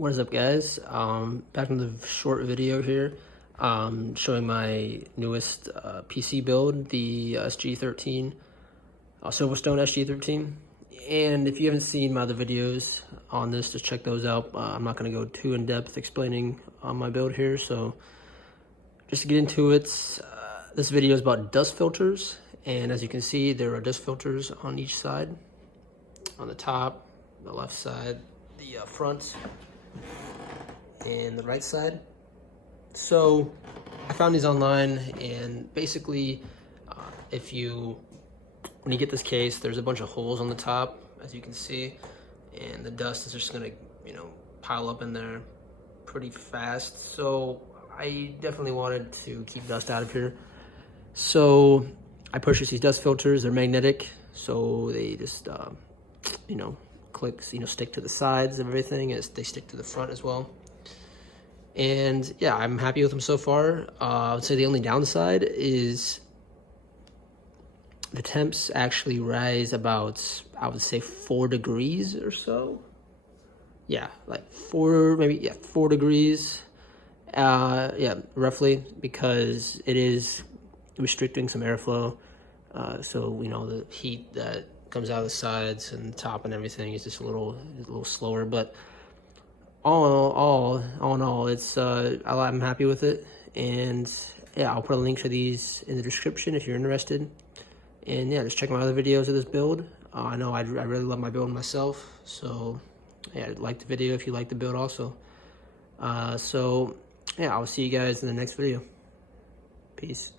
What is up, guys? Back in the short video here, showing my newest PC build, the SG13, SilverStone SG13. And if you haven't seen my other videos on this, just check those out. I'm not going to go too in depth explaining my build here, so just to get into it, this video is about dust filters. And as you can see, there are dust filters on each side, on the top, the left side, the front, and the right side. So I found these online, and basically when you get this case, there's a bunch of holes on the top, as you can see, and the dust is just gonna pile up in there pretty fast. So I definitely wanted to keep dust out of here, so I purchased these dust filters. They're magnetic, so they just stick to the sides of everything, and they stick to the front as well. And yeah, I'm happy with them so far. I would say the only downside is the temps actually rise about, I would say, 4 degrees or so. Yeah, like 4 degrees. Yeah, roughly, because it is restricting some airflow. So the heat that comes out of the sides and the top and everything is just a little slower. But all in all, it's I'm happy with it. And yeah, I'll put a link to these in the description if you're interested. And yeah, just check my other videos of this build. I know I really love my build myself, so yeah, like the video if you like the build also. So yeah, I'll see you guys in the next video. Peace.